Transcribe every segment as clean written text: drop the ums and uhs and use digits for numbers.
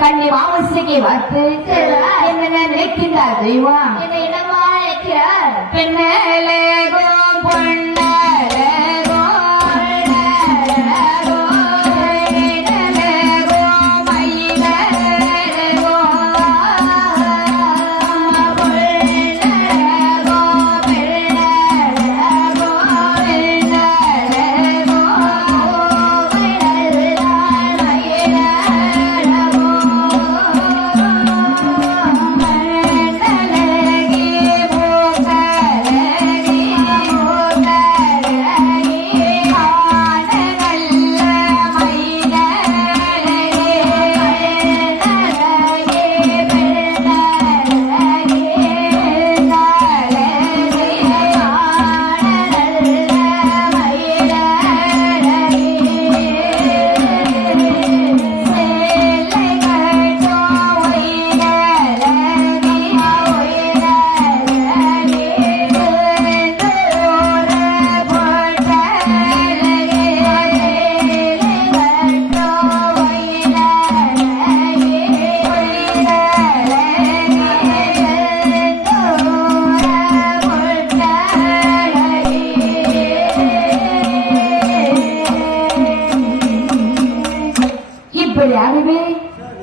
கண்ணி மாமசிக்கு பார்த்து என்ன நினைக்கின்றார் தெய்வம்? என்ன இடமா நினைக்கிறார்? பெண்ணலகோம் பொன்னலகோ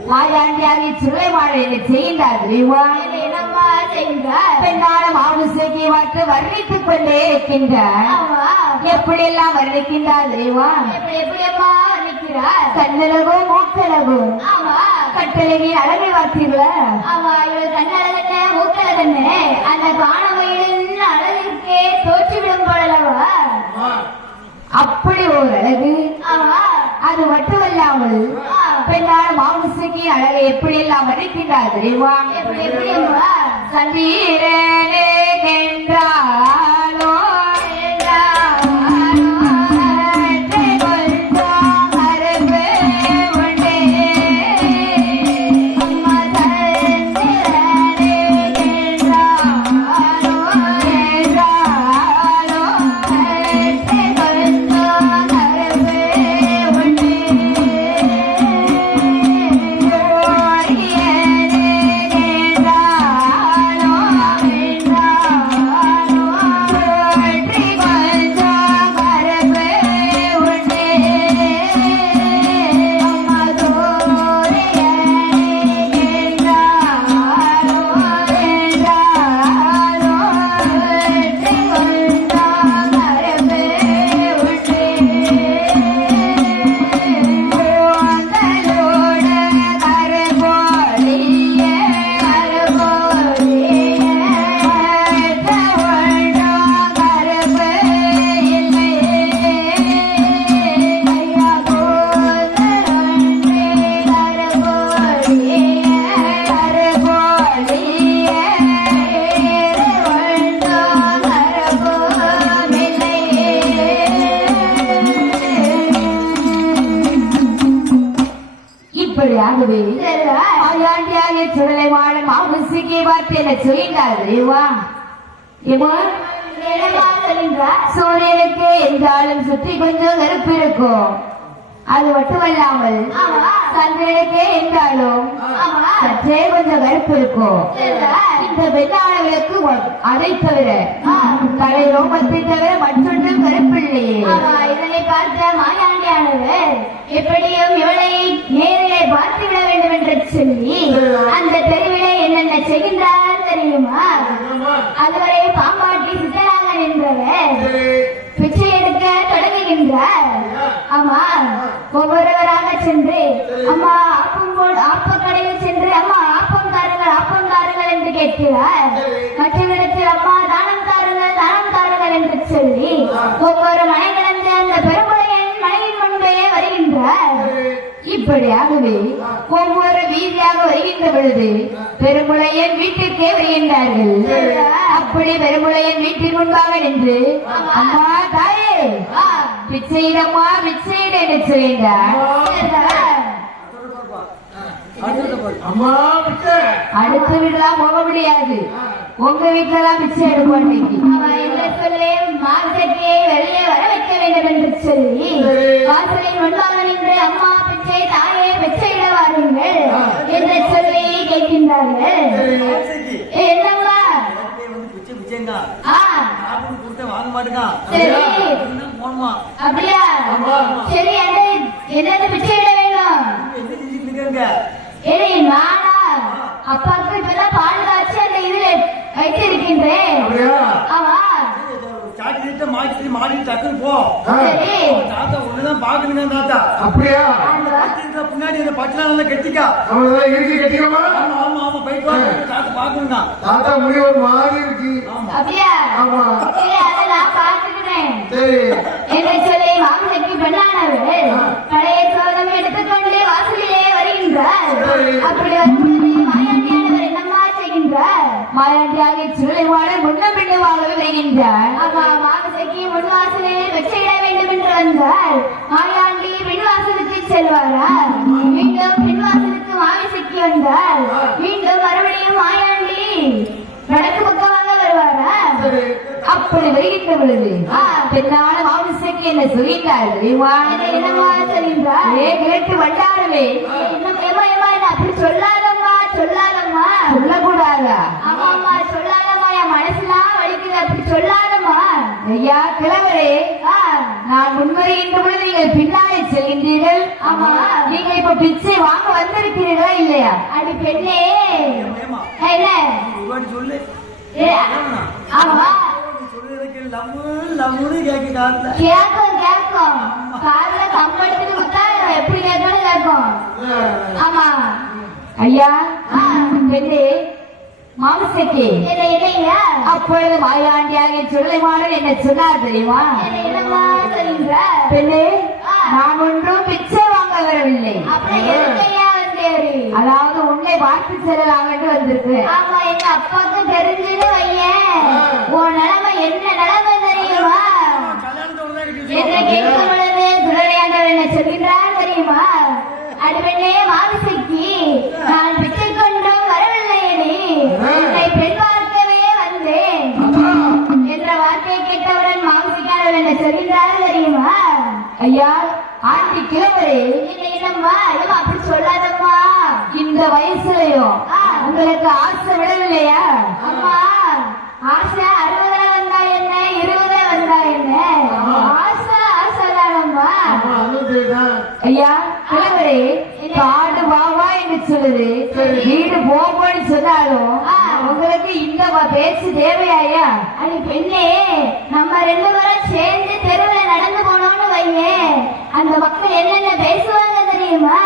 மாயாண்டியாகி சுலைமாழை செய்கின்றார் தெய்வா? பெண்ணான மாவுசைக்கு வாட்டு வர்ணித்துக் கொண்டே இருக்கின்றார். எப்படி எல்லாம் வர்ணிக்கின்றார் தெய்வா? கண்ணழகோ மூக்கழகோ கட்டழகி அழகை பார்த்தீர்களா? கண்ணழகன மூக்கழகன்னு அந்த காணமையின் அழகிற்கே தோற்றிவிடும் போலவா? அப்படி ஒரு அழகு. அது மட்டுமல்லாமல் பெண்ணான மாவுசைக்கு அழகை எப்படி எல்லாம் வர்ணிக்கின்றார் தெய்வா? சந்தீரனே என்றாலோ சூரியனுக்கு என்றாலும் சுற்றி கொஞ்சம் நெருப்பு இருக்கும். அது மட்டுமல்லாமல் சந்திரனுக்கு என்றாலும் சற்றே கொஞ்சம் கருப்பு இருக்கும். இந்த வெள்ளாளர்களுக்கு அதை தவிர தலை ரோமத்தை தவிர மற்றொன்றும் கருப்பில்லையே. இதனை பார்த்த மாயாண்டியானவர் எப்படியும் இவளை நேரிலே பார்த்து விட வேண்டும் என்று சொல்லி அந்த தெருவிலே என்னென்ன செய்கின்றார் தெரியுமா? அதுவரை பாம்பாட்டி சித்தராக நின்றவர் பிச்சை எடுக்க தொடங்குகின்றார். ஆமா, ஒவ்வொருவராக சென்று அம்மா ஆப்பக்கடையில் சென்று அம்மா ஆப்பம் தாருங்கள் என்று கேட்கிறார். மற்றவரிடத்தில் அம்மா தானம் தாருங்கள் என்று சொல்லி ஒவ்வொரு மனை கடந்து அந்த பெரும்புலையின் மனைவின் முன்பே வருகின்றார். இப்படியாகவே ஒவ்வொரு வீதியாக வருகின்ற பொழுது பெருமுளையன் வீட்டிற்கே வருகின்றார்கள். அப்படி பெருமுளையன் வீட்டின் முன்பாக நின்று அம்மா தாயே பிச்சையிடம்மா பிச்சையிட என்று சொல்கின்றார். அடுத்த வீட்டுலாம் போக முடியாது, உங்க வீட்டுலதான் பிச்சை எடுப்போம். மார்க்கெட்டியை வெளியே வர வைக்க வேண்டும் என்று சொல்லி வாசலில் முன்பாக நின்று அம்மா பிச்சை தாயே பிச்சையிட வாருங்கள் சொல்கிறார்கள். மாமிசைக்கு என்னம்மா? எனக்கு வந்து பிச்சை பிச்சைங்க ஆ, சாப்பிட்டு கொடுத்தா வாங்க மாட்டேங்க சரி. போனமா அப்படியா? ஆமா. சரி, என்னது பிச்சை இட வேணும்? என்ன செஞ்சுட்டு இருக்காங்க ஏய் நானா? அப்பாவுக்கு இப்பதான் பால் காய்ச்சி அந்த இதுல வைத்திருக்கின்றேன். அப்படியா? ஆமா. சாக்கிட்டு மாட்டி மாடி டக்குன்னு போ சரி. தாத்தா ஒண்ணுதான் பாக்கணுங்க தாத்தா அப்படியா? பாத்தீங்களா, பின்னாடி இந்த பட்டெல்லாம் நல்லா கட்டிக்கா அவனதான் இறுக்கி கட்டிக்கமா? ஆமா ஆமா ஆமா போயிட்டு வாங்க தாத்தா பாக்கணுங்க தாத்தா முடி ஒரு மாதிரி இருக்கு. ஆமா அப்படியா? ஆமா. சரி, அதை நான் பார்த்துக்கிறேன். சரி. என்று சொல்லி மாமிசைக்கு பெண்ணானவர் பழைய சோளம் எடுத்துக்கொண்டு வாசலிலே வருகின்றார். சரி. அப்படி வரும்போது மாயாண்டியானவர் என்னம்மா செய்கின்றார்? மாயாண்டியாக சுழிவாட முன்ன பின்னு வாழவே வருகின்றார். ஆமா, மாமிசைக்கு முன் வாசலில் வெற்றியிட வேண்டும் என்று வந்தார். மாயாண்டி பின் வாசலுக்கு செல்வாரா? மீண்டும் பின் வாசலுக்கு மாமிசைக்கு வந்தார். மீண்டும் மறுபடியும் மாயாண்டி வடக்கு பக்கமாக வருவாரா? சரி. அப்படி வருகின்ற பொழுது பெண்ணான மாமிசைக்கு என்ன சொல்கின்றார் தெரியுமா? என்னம்மா சொல்கின்றார்? ஏ கேட்டு வண்டாருவே ஏமா என்ன அப்படி சொல்லாதம்மா, சொல்லாதம்மா. சொல்லக்கூடாதா? ஆமாம்மா, சொல்லாதம்மா. என் மனசுலாம் வலிக்குது, அப்படி சொல்லாதம்மா. ஐயா கிழவரே, ஆ, நான் முன்வருகின்ற பொழுது நீங்கள் பின்னாலே செல்கின்றீர்கள். ஆமா. நீங்க இப்ப பிச்சை வாங்க வந்திருக்கிறீர்களா இல்லையா? அடி பெண்ணே. ஏமா என்ன? ஒரு வாட்டி சொல்லு ஏ, ஆமா, சொல்றதுக்கு லம்மு லம்முன்னு கேட்க காட்டுல கேக்கும் கேக்கும். காதுல கம்பெடுத்துட்டு கொடுத்தா எப்படி கேட்கணும் கேட்கும். ஆமா. ஐயா ஆ, பெண்ணே மாமிசைக்கு இல்லையா? அப்பொழுது மாயாண்டியாக சுழிமாடன் என்ன சொன்னார் தெரியுமா? என்னம்மா சொல்கின்ற? பெண்ணே நான் ஒன்றும் பிச்சை வாங்க வரவில்லை. அப்புறம் எதுக்கையா வந்தேரு? அதாவது உன்னை பார்த்து செல்லலாம் என்று வந்திருக்கு. ஆமா, எங்க அப்பாவுக்கு தெரிஞ்சுன்னு வையேன், உன் நிலைமை என்ன நிலைமை தெரியுமா? கல்யாணத்தோட என்று கேட்கும் பொழுது சுடலையாண்டவர் என்ன சொல்கின்றார் தெரியுமா? அடிவெண்ணே மாமிசைக்கு நான் பிச்சை கொண்டும் வரவில்லையடி, என்னை பெண் பார்க்கவே வந்தேன் என்ற வார்த்தையை கேட்டவுடன் மாமிசைக்காரர் என்ன சொல்கின்றார் தெரியுமா? ஐயா ஆண்டி கிழவரே, என்னம்மா என்னம்மா அப்படி சொல்லாதம்மா. இந்த வயசுலயும் உங்களுக்கு ஆசை விடவில்லையா? அம்மா, ஆசை 60 வந்தா என்ன, 20 வந்தா என்ன, ஆசை ஆசைதானம்மா. ஐயா கிழவரே, காடு வாவா என்று சொல்லுது, வீடு போன்னு சொன்னாலும் உங்களுக்கு இந்த பேச்சு தேவையா? அடி பெண்ணே, நம்ம 2 பேரும் சேர்ந்து தெருவில் நடந்து போனோம்னு வையேன், அந்த மக்கள் என்னென்ன பேசுவாங்க தெரியுமா?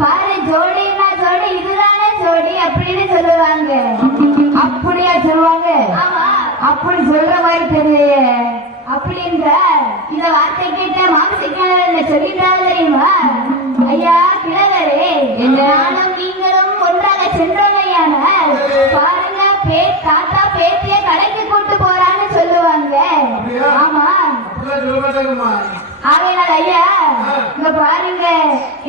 பாரு, ஜோடினா ஜோடி, இதுதானே ஜோடி அப்படின்னு சொல்லுவாங்க. அப்படியா சொல்லுவாங்க? ஆமா. அப்படி சொல்ற மாதிரி தெரியலையே. அப்படின்ற இந்த வார்த்தை கேட்ட மாமிசைக்காரர் என்ன சொல்கின்றார் தெரியுமா? ஐயா கிழவரே, நானும் நீங்களும் ஒன்றாக சென்றவையானால் பாருங்க, தாத்தா பேத்திய கடைக்கு கூட்டு போறான்னு சொல்லுவாங்க. ஆமா. ஆகையால் ஐயா, இங்க பாருங்க,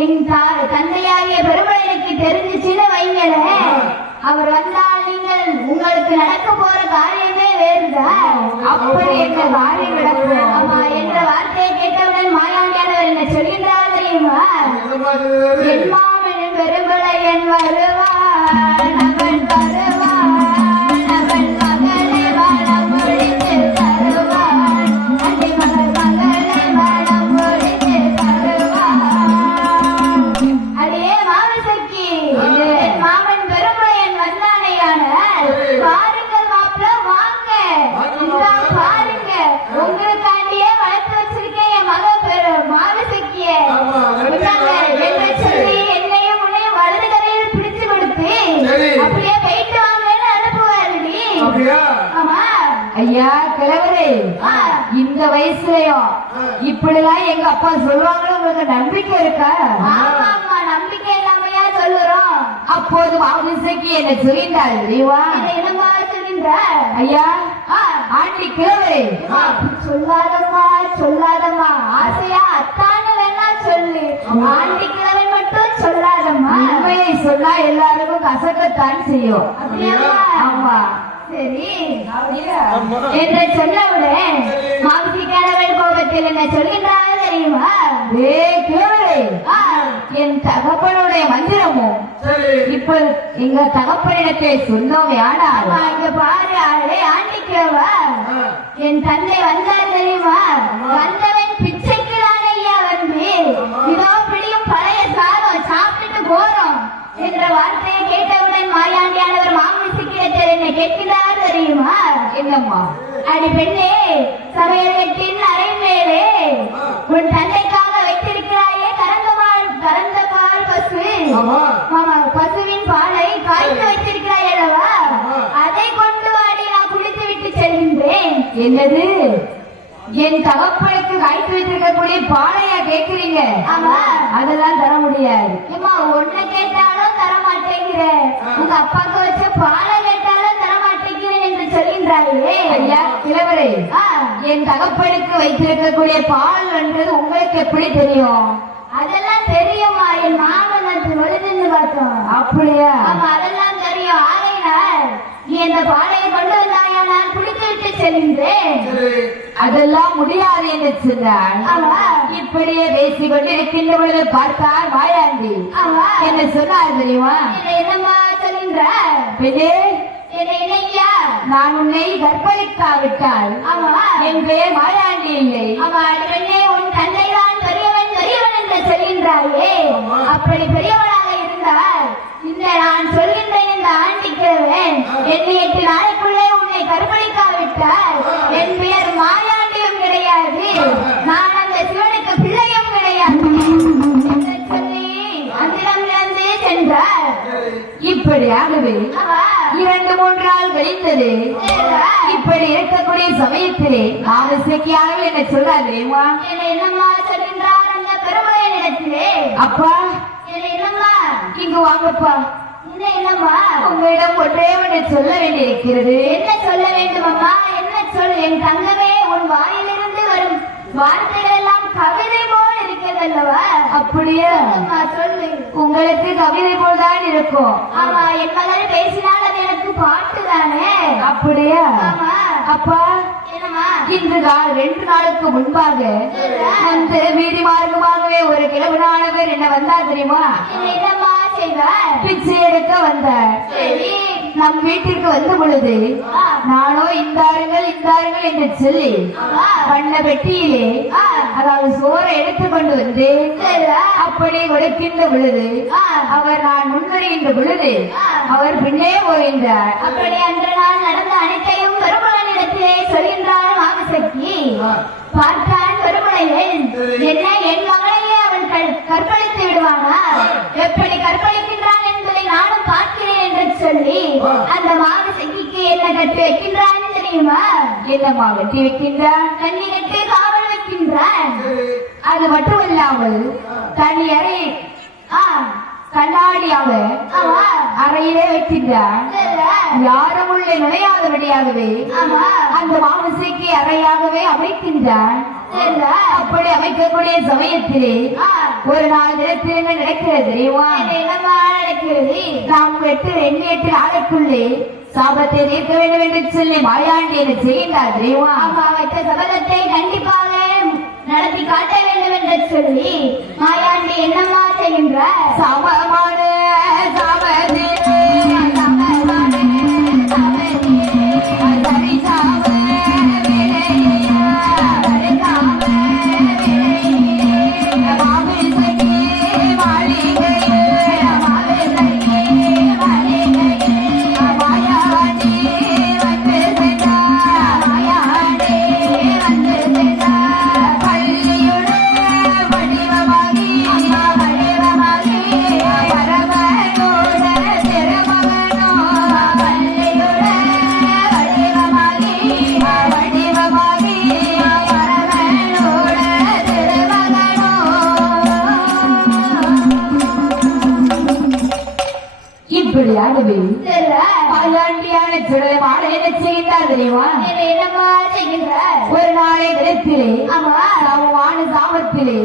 என் தந்தையாகிய பெருமழைக்கு தெரிஞ்சிச்சுன்னு வைங்களேன், அவர் வந்தால் நீங்கள் உங்களுக்கு நடக்க போற காரியமே வேறுதான். அப்படி என்ன காரியம் நடக்கும்? ஆமா என்ற வார்த்தையை கேட்டவுடன் மாயாண்டியானவர் என்ன சொல்கின்றார் தெரியுமா? என் மாமன் பெருமழையன் வருவான், அவன் வருவான், அவன் மகளை வளம் ஒழித்து தருவான், அன்னை மகள் மகளை வளம் ஒழித்து தருவான். அடியே மாமிசைக்கு, என் மாமன் பெருமழையன் வந்தானையான பாருங்கள் மாப்பிள்ள, வாங்க இந்தா பாருங்க, உங்களுக்காண்டியே வளர்த்து வச்சிருக்கேன் என் மக மாமிசைக்கிய என்று சொல்லி என்னையும் உன்னையும் வலது கரையில் பிடிச்சு கொடுத்து அப்படியே போயிட்டு வாங்கன்னு அனுப்புவாருடி. ஆமா. ஐயா கிழவரே, இந்த வயசுலயும் இப்படிதான் எங்க அப்பா சொல்லுவாங்கன்னு உங்களுக்கு நம்பிக்கை இருக்கா? ஆமா ஆமா, நம்பிக்கை இல்லாமையா சொல்லுறோம். அப்போது மாமிசைக்கு என்ன சொல்கின்றார் தெரியுமா? என்னமா சொல்கின்ற? ஐயா ஆண்டி கிழவரே, சொல்லாதம்மா சொல்லாதம்மா, ஆசையா அத்தான்னு வேணா சொல்லு, ஆண்டி கிழவன் மட்டும் சொல்லாதம்மா. உண்மையை சொன்னா எல்லாருக்கும் கசக்கத்தான் செய்யும். அப்படியாம்மா? ஆமா. சரி என்று சொன்னவுடன் மாமிசைக்காரவன் கோபத்தில் என்ன சொல்கின்றார் தெரியுமா? ஏ கிழவரே, என் தகப்பனுடைய மந்திரமும் சரி. இப்ப எங்க தகப்பனிடத்தை சொன்னோம் ஆனால் அம்மா, இங்க பாரு ஆளே ஆண்டிக்கிறவா ஆ. என் தந்தை வந்தார் தெரியுமா? வந்தவன் பிச்சைக்கு ஐயா வந்து இதோ பிடியும் பழைய சாதம் சாப்பிட்டு போறோம் என்ற வார்த்தையை கேட்டவுடன் மாயாண்டியானவர் மாமனிசுக்கிடத்தில் என்னை கேட்கிறார் தெரியுமா? என்னம்மா அடி பெண்ணே, சமையலட்டின் அறை மேலே உன் தந்தைக்காக வைத்திருக்கிறாயே கறந்த பால் பசு. ஆமா. ஆமா, பசுவின் பாலை காய்த்து வைத்திருக்கிறாய் அல்லவா? அதை கொண்டு வாடி நான் குளித்து விட்டு செல்கின்றேன். என்னது என் தகப்பனுக்கு காய்ச்சி வைத்திருக்கக்கூடிய பாலையா கேட்கிறீங்க? ஆமா. அதெல்லாம் தர முடியாது. ஏம்மா, ஒண்ணு கேட்டாலும் தர மாட்டேங்கிற, உங்க அப்பாக்கு வச்ச பாலை கேட்டாலும் தர மாட்டேங்கிறேன் என்று சொல்கின்றாயே. ஐயா கிழவரே, ஆ, என் தகப்பனுக்கு வைத்திருக்கக்கூடிய பால் என்றது உங்களுக்கு எப்படி தெரியும்? அதெல்லாம் தெரியுமா? என் மாமன் வந்து விழுதுன்னு பார்த்தோம். அப்படியா? ஆமா, அதெல்லாம் தெரியும். ஆகையினால் நீ இந்த பாலையை கொண்டு வந்தாயா நான் குளித்து விட்டு செல்கின்றேன். சரி. அதெல்லாம் முடியாது என்று சொன்னார். ஆமா. இப்படியே பேசிக் கொண்டிருக்கின்ற பொழுது பார்த்தார் மாயாண்டி. ஆமா. என்ன சொன்னார் தெரியுமா? என்னை என்னம்மா சொல்கின்ற? பெண்ணே, என்னை இணையா? நான் உன்னை கற்பழிக்காவிட்டால் ஆமா. என் பெயர் மாயாண்டி இல்லை. ஆமா, அடி பெண்ணே, உன் தந்தைதான் பெரியவன் பெரியவன் என்று சொல்கின்றாயே. ஆமா. அப்படி பெரியவனாக இருந்தால் இந்த நான் சொல்கின்றேன் இந்த ஆண்டிக்கிறவன் என்னை 8 நாளைக்குள்ளே உன்னை கற்பழிக்காவிட்டால் என் பெயர் மாயாண்டியும் கிடையாது, நான் அந்த சிவனுக்கு பிள்ளையும் கிடையாது என்று சொல்லி அங்கிடமிருந்து சென்றார். இப்படியாகவே அவா 2-3 நாள் கழிந்தது. இப்படி இருக்கக்கூடிய சமயத்திலே மாமசைக்கியாக என்ன சொல்றார் தெரியுமா? என்னை என்னம்மா சொல்கின்றார் அந்த பெருமையினிடத்திலே? அப்பா என்னை என்னம்மா? இங்கு வாங்கப்பா, என்ன என்னம்மா? உங்களிடம் ஒன்றே ஒன்று சொல்ல வேண்டியிருக்கிறது. என்ன சொல்ல வேண்டும் அம்மா? என்ன சொல் என் தங்கமே? உன் வாயிலிருந்து வரும் வார்த்தைகள் எல்லாம் கவிதை போல் இருக்கிறது அல்லவா? அப்படியே அம்மா சொல்லு. உங்களுக்கு கவிதை போல்தான் இருக்கும். ஆமா, என் மகள் பேசினால் அது எனக்கு பாட்டு தானே. அப்படியா? ஆமா. அப்பா என்னம்மா? இன்று 2 நாளுக்கு முன்பாக அந்த வீதி மார்க்கமாகவே ஒரு கிழவனானவர் என்ன வந்தார் தெரியுமா? என்ன என்னம்மா செய்வார்? பிச்சை எடுக்க வந்தார். சரி. நம் வீட்டிற்கு வந்த பொழுது நானோ இந்தாருங்கள் என்று சொல்லி வண்ண பெட்டியிலே அதாவது சோறை எடுத்துக்கொண்டு வந்து அப்படி கொடுக்கின்ற பொழுது அவர் நான் முன்வருகின்ற பொழுது அவர் பின்னே போகின்றார். அப்படி அன்று நாள் நடந்த அனைத்தையும் பெருமளனிடத்திலே சொல்கின்றாள் மாமசக்தி. பார்த்தான் பெருமளையன். என்ன, என் மகளையே அவன் கற்பழித்து விடுவானா? எப்படி கற்பழிக்கின்றான் என்பதை நானும் பார்க்கிறேன் என்று சொல்லி அந்த மாமசக்திக்கு என்ன கட்டி வைக்கின்றான் தெரியுமா? என்னம்மா வெட்டி வைக்கின்றான்? கண்ணி கட்டி காவல் வைக்கின்றான். அது மட்டுமல்லாமல் தனி அறை கண்ணாடியாக அறையிலே வைக்கின்றான். யாரும் உள்ளே நுழையாதபடியாகவே அந்த மாமசைக்கு அறையாகவே அமைக்கின்றான். அப்படி அமைக்கக்கூடிய சமயத்திலே ஒரு நாள் தினத்தில் என்ன நடக்கிறது தெரியுமா? நடக்கிறது. நாம் 8 நாளுக்குள்ளே சாபத்தை தீர்க்க வேண்டும் என்று சொல்லி மாயாண்டி என்ன செய்கின்றார் தெரியுமா? வைத்த சபதத்தை கண்டிப்பாக நடத்தி காட்ட வேண்டும் என்று சொல்லி மாயாண்டி என்னம்மா செய்கின்றார்? சமமான சமதி இப்படியாகவே மாயாண்டியான சுடலை மாட என்ன செய்கின்றார் தெரியுமா? என்னம்மா செய்கின்றார்? ஒரு நாளை தினத்திலே சாமமான சாமத்திலே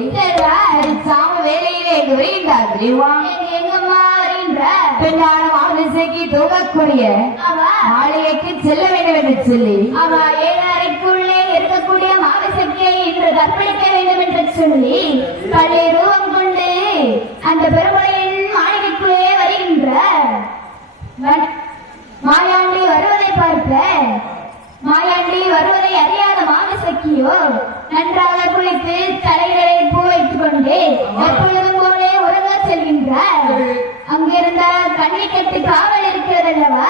சாம வேலையிலே எங்கு வருகின்றார் தெரியுமா? எங்கம்மா வருகின்றார்? பெண்ணான மாமசைக்கு தூங்கக்கூடிய மாளிகைக்கு செல்ல வேண்டும் என்று சொல்லி 7 அறைக்குள்ளே இருக்கக்கூடிய மாமசக்தியை இன்று கற்பழிக்க வேண்டும் என்று சொல்லி பள்ளி ரூபம் கொண்டு அந்த பெருமளையின் மாளிகைக்குள்ளே வருகின்ற மாயாண்டி வருவதை பார்த்த மாயாண்டி வருவதை அறியாத மாமிசக்கியோ நன்றாக குளித்து தலைகளை பூ வைத்துக் கொண்டு எப்பொழுதும் போலே உறங்க செல்கின்றார். அங்கிருந்த கன்னிக்கட்டு காவல் இருக்கிறது அல்லவா,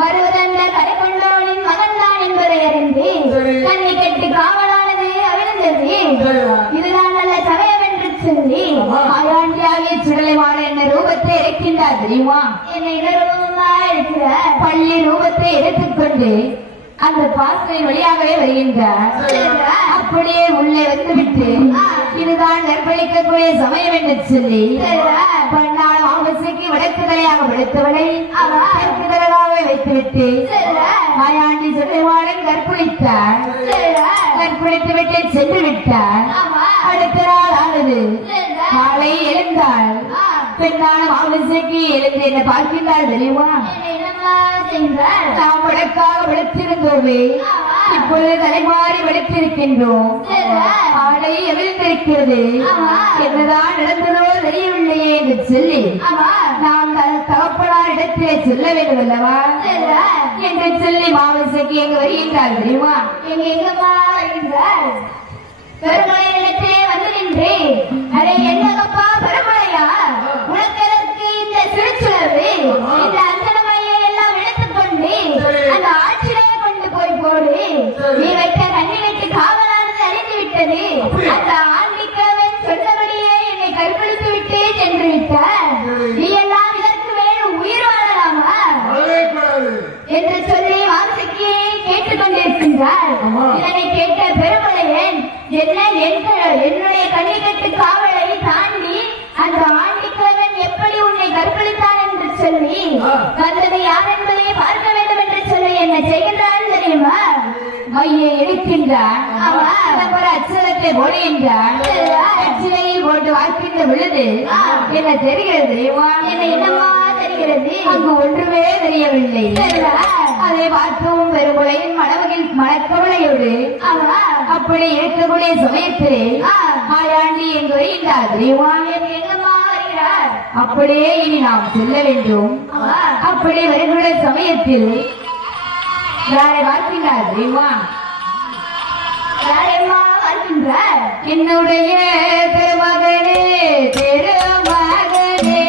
வருவது அந்த கரை கொண்டவனின் மகன் தான் என்பதை அறிந்து கன்னிக்கட்டு காவலானது அவிழ்ந்தது. இதுதான் நல்ல சமயம் என்று சொல்லி மாயாண்டியாகிய சுடலைமான என்ன ரூபத்தை இருக்கின்றார் தெரியுமா? என்னை நிறுவனமா இருக்கிறார். பள்ளி ரூபத்தை எடுத்துக்கொண்டு அந்த பாசனை வழியாகவே வருகின்றார். அப்படியே உள்ளே வந்துவிட்டு இதுதான் நற்பளிக்கக்கூடிய சமயம் என்று சொல்லி பன்னாள் ஆபத்துக்கு வடக்கு தலையாக படுத்தவளை தெற்கு தலையாக வைத்துவிட்டு மாயாண்டி சுடலைமாடன் கற்பழித்தார். கற்பழித்து விட்டு சென்று விட்டார். அடுத்த நாள் ஆனது காலை எழுந்தாள். பெண்ணான ஆபத்துக்கு எழுந்து என்ன பார்க்கின்றாள் தெரியுமா? நாம் வழக்காக விழுத்திருந்தோமே, இப்பொழுது தலைமாறி விழுத்திருக்கின்றோம். ஆடை எவிழ்ந்திருக்கிறது, என்னதான் நடந்ததோ தெரியவில்லையே என்று சொல்லி நாம் தகப்பனார் இடத்திலே சொல்ல வேண்டும் அல்லவா என்று சொல்லி மாவசைக்கு எங்க வருகின்றார் தெரியுமா? எங்கம்மா வருகின்றார்? பெருமழையிடத்திலே வந்து நின்று அடே என்னப்பா பெருமழையா, உனக்கு எதற்கு இந்த சிறுச்சுழவு? இந்த அந்தனமழையை எல்லாம் எடுத்துக்கொண்டு அந்த ஆற்றிலே கொண்டு போய் போடு. நீ வைத்த கண்ணிலைக்கு காவலானது அறிந்து விட்டது. அந்த ஆண்டிக்கவன் சொன்னபடியே என்னை கற்பழித்து விட்டு சென்று விட்டார். நீ எல்லாம் இதற்கு மேல் உயிர் வாழலாமா என்று சொல்லி வாசிக்கியை கேட்டுக் கொண்டிருக்கின்றார். இதனை கேட்ட பெருமழையன் என்னுடைய கன்னிக்கட்டு காவலை தாண்டி அந்த ஆண்டிக்கவன் எப்படி உன்னை கற்பழித்தான் என்று சொல்லி வந்தது யார் என்பதை பார்க்க வேண்டும் என்று சொல்லி என்ன செய்கின்றான் தெரியுமா? மையை எடுக்கின்றான், அச்சலத்தை போடுகின்றான். அச்சிலையில் போட்டு வாய்க்கின்ற விழுது என்ன தெரிகிறது தெரியுமா? என்னமா தெரிகிறது? அங்கு ஒன்றுமே தெரியவில்லை. அதை பார்க்கவும் பெருமுளையின் மனக்கவலையோடு அப்படி இருக்கக்கூடிய சமயத்திலே மாயாண்டி எங்கு வருகின்றார் தெரியுமா? எங்கம்மா வருகிறார்? அப்படியே இனி நாம் செல்ல வேண்டும். அப்படி வருகிற சமயத்தில் யாரை பார்க்கின்றார் தெரியுமா? யாரெம்மா வருகின்றார்? என்னுடைய திருமகனே திருமகனே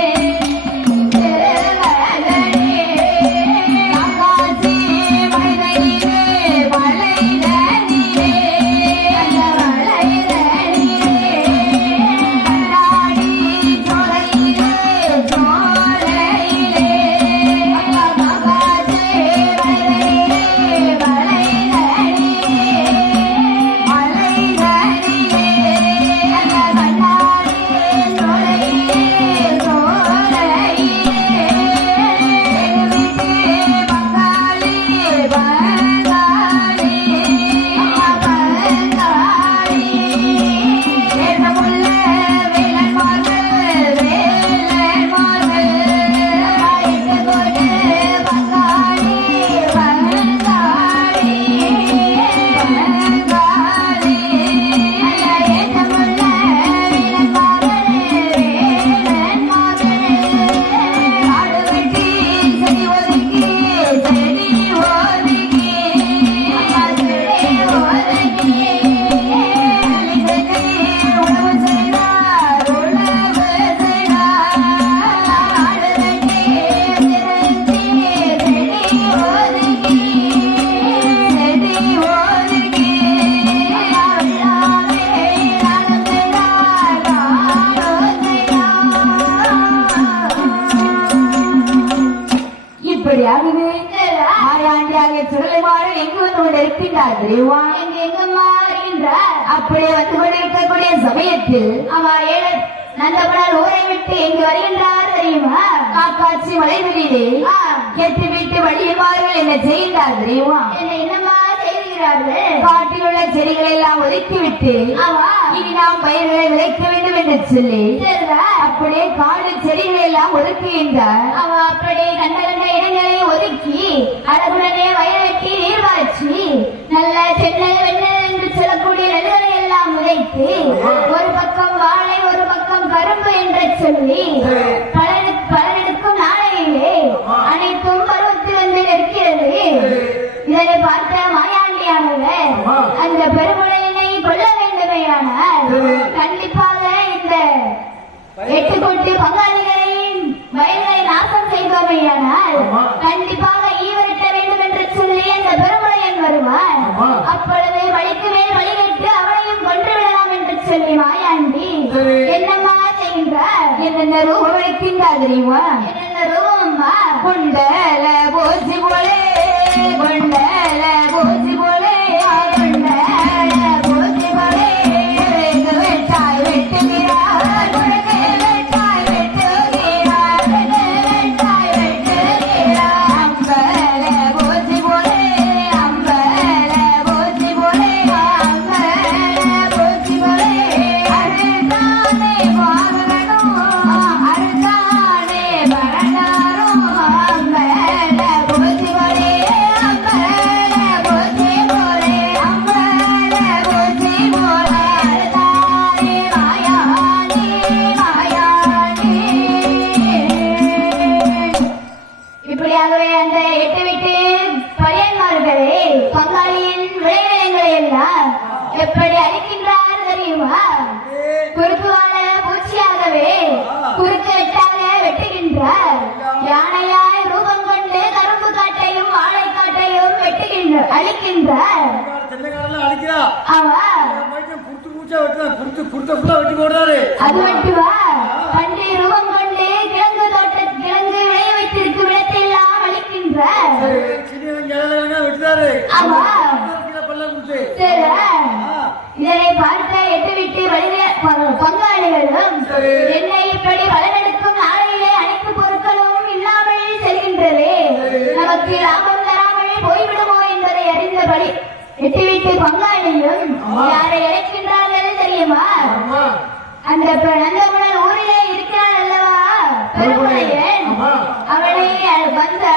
தெரியுமா? எங்கம்மா வருகின்றார்? அப்படியே வந்து கொண்டிருக்கக்கூடிய சமயத்தில் நந்தபுரால் ஊரை விட்டு எங்கு வருகின்றார் தெரியுமா? காக்காட்சி மலைகளிலே 8 வீட்டு வழியுமார்கள் என்ன செய்கின்றார் தெரியுமா? என்னம்மா செய்கிறார்கள்? காட்டில் உள்ள செடிகளை எல்லாம் ஒதுக்கிவிட்டு இனி நாம் பயிர்களை விளைக்க வேண்டும் என்று சொல்லி அப்படியே காடு செடிகளை எல்லாம் ஒதுக்குகின்றார். அப்படியே கண்ட கண்ட இடங்களை ஒதுக்கி அழகுடனே வயல் வெட்டி நீர் பாய்ச்சி நல்ல சென்னல் வெண்ணல் என்று சொல்லக்கூடிய நெல்களை எல்லாம் உதைத்து ஒரு பக்கம் வாழை ஒரு பக்கம் கரும்பு என்று சொல்லி பலனுக்கும் நாளையிலே அனைத்து போட்டு பங்காளிகளையும் வயல்களை நாசம் செய்தோமையானால் ஆமா. கண்டிப்பாக ஈவரிட்ட வேண்டும் என்று சொல்லி அந்த பெருமுளையன் வருவான். ஆமா. அப்பொழுது வழிக்கு மேல் வழிகட்டு அவனையும் கொன்று விடலாம் என்று சொல்லி மாயாண்டி சரி. என்னம்மா செய்கின்றார்? என்னென்ன ரூபம் வைக்கின்றா தெரியுமா? என்னென்ன ரூபம்மா? கொண்டல போச்சு போலே கொண்டல போச்சு போலே கொண்டல போச்சு போலே குரங்கு வெட்டாய் வெட்டுகிறார் குரங்கு வெட்டாய் வெட்டுகிறார் குரங்கு வெட்டாய் வெட்டுகிறார் அம்பல போச்சு போலே அம்பல போச்சு போலே அம்பல போச்சு போலே அருந்தானே வாழணும் அருந்தானே வரலாறும் அம்பல போச்சு போலே அம்பல போச்சு போலே அம்பல போச்சு போலே அருந்தானே மாயாணி மாயாணி. இப்படியாகவே அந்த எட்டு விட்டு பையன்மார்களே பங்காளியின் விளைநிலங்களை எல்லாம் எப்படி அழிக்கின்றார் தெரியுமா? குறுக்குவான பூச்சியாகவே குறுக்கு வெட்டாக வெட்டுகின்றார். யானையாய் ரூபம் கொண்டு கரும்பு காட்டையும் வாழைக்காட்டையும் அழிக்கின்றார். தென்னைக்காரெல்லாம் அழிக்கிறா ஆமா, புடுத்து பூச்சா வெட்டுறான் புடுத்த ஃபுல்லா வெட்டி போடுறாரு. அது மட்டுமா பன்றி ரூபம் கொண்டு கிழங்கு கிழங்கு விளைய வைத்திருக்கும் இடத்தையெல்லாம் அழிக்கின்றார். சின்ன வெங்காயம் வெட்டுறாரு. ஆமா. பல்ல கொடுத்து சரி, இதனை பார்த்த எட்டு விட்டு பங்காளிகளும் சரி. என்னை இப்படி வளர்ந்தெடுக்கும் நாளையிலே அனைத்து பொருட்களும் இல்லாமல் செல்கின்றது, நமக்கு லாபம் தராமல் போய்விடுமோ என்பதை அறிந்தபடி எட்டு விட்டு பங்காளியும் யாரை அழைக்கின்றார்கள் தெரியுமா? ஆமா. அந்த நந்தகுணன் ஊரிலே இருக்கிறான் அல்லவா பெருமுளையன், ஆமா. அவனை வந்து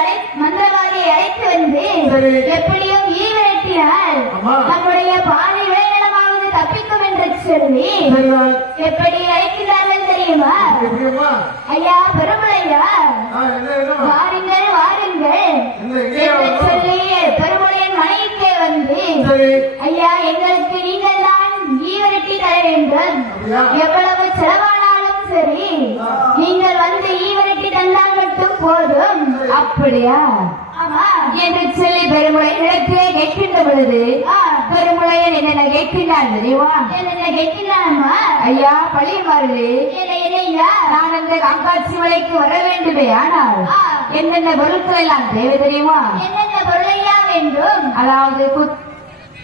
மந்திரவாதியை அழைத்து வந்து சரி. எப்படியும் ஈவிரட்டினால் ஆமா. நம்முடைய பாதி விளைநிலமாவது தப்பிக்கும் என்று சொல்லி சரிதான். எப்படி அழைக்கிறார்கள் தெரியுமா? எப்படியம்மா? ஐயா பெருமுளையா, என்ன வாருங்கள் வாருங்கள் என்ன எங்கே என்று வரணும்? சொல்லி பெருமுளையன் மனைவிக்கே வந்து சரி. ஐயா எங்களுக்கு நீங்கள் தான் ஈவரட்டி தர வேண்டும், அப்படியா? எவ்வளவு செலவானாலும் சரி நீங்கள் வந்து ஈவரட்டி தந்தால் மட்டும் போதும். அப்படியா ஆமா, என்று சொல்லி பெருமுளையிடத்திலே கேட்கின்ற பொழுது பெருமுளையன் என்னென்ன கேட்கின்றான் தெரியுமா? என்ன கேட்கிறானம்மா? ஐயா பள்ளியமார்களே, என்னையா நான் அந்த காங்காட்சி மலைக்கு வர வேண்டுமே, ஆனால் என்னென்ன பொருட்கள் எல்லாம் தேவை தெரியுமா? என்னென்ன பொருளையா வேண்டும்? அதாவது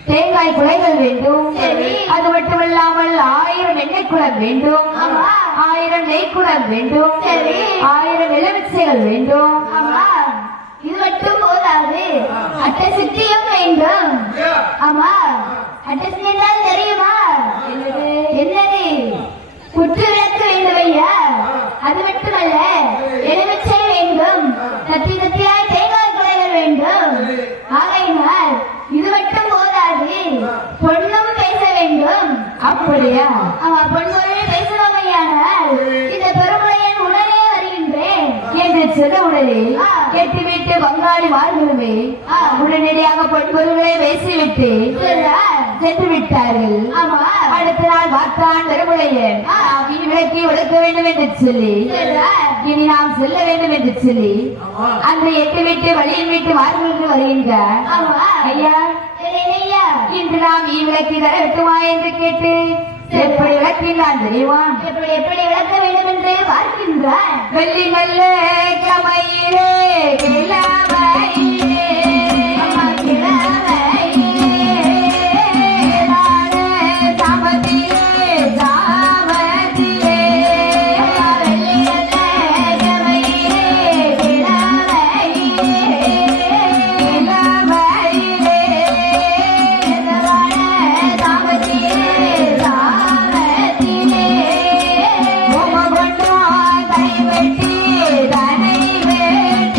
தேங்காய் குலைகள் வேண்டும். சரி. அது மட்டுமல்லாமல் 1000 எண்ணெய் குடம் வேண்டும். ஆமா. 1000 நெய் குடம் வேண்டும். சரி. 1000 எலுமிச்சைகள் வேண்டும். ஆமா, இது மட்டும் போதாது, அட்டை சித்தியும் வேண்டும். அப்படியா? ஆமா, அட்டை சித்தி என்றால் தெரியுமா? என்னது? குற்று விளக்கு வேண்டும் ஐயா. அது மட்டுமல்ல, எலுமிச்சை வேண்டும், தத்தி தத்தியாய் தேங்காய் குலைகள் வேண்டும். ஆகையினால் இது மட்டும் போதாது, பொண்ணும் பேச வேண்டும். அப்படியா? ஆமா, பொன்மொழியில் பேசுவாமையானால் இந்த பெருமுளையன் உடனே வருகின்றேன் என்று சொன்ன உடனே ஆ. எட்டு வீட்டு பங்காளி மார்களுமே உடனடியாக பொன்பொருள்களை பேசிவிட்டு சென்று விட்டார்கள். ஆமா. அடுத்த நாள் பார்த்தான் பெருமுளையன் விளக்கை ஒடுக்க வேண்டும் என்று சொல்லி இனி நாம் செல்ல வேண்டும் என்று சொல்லி ஆமா. அந்த எட்டு வீட்டு வழியின் வீட்டு மார்களுக்கு வருகின்றார். ஆமா. ஐயா ஐயா, இன்று நாம் விளக்கை தர வெட்டுமா என்று கேட்டு எப்படி விளக்கினான் தெரியுமா? எப்படி எப்படி விளக்க வேண்டும் என்று பார்க்கின்றான். வெள்ளி நல்ல கிழமையிலே கிழமையிலே அம்மா கிழமையிலே சாமத்திலே சாமத்திலே அம்மா வெள்ளி நல்ல கிழமையிலே கிழமையிலே கிழமையிலே சாமத்திலே சாமத்திலே ஓம கொண்டா தனை வெட்டி தனை வெட்டி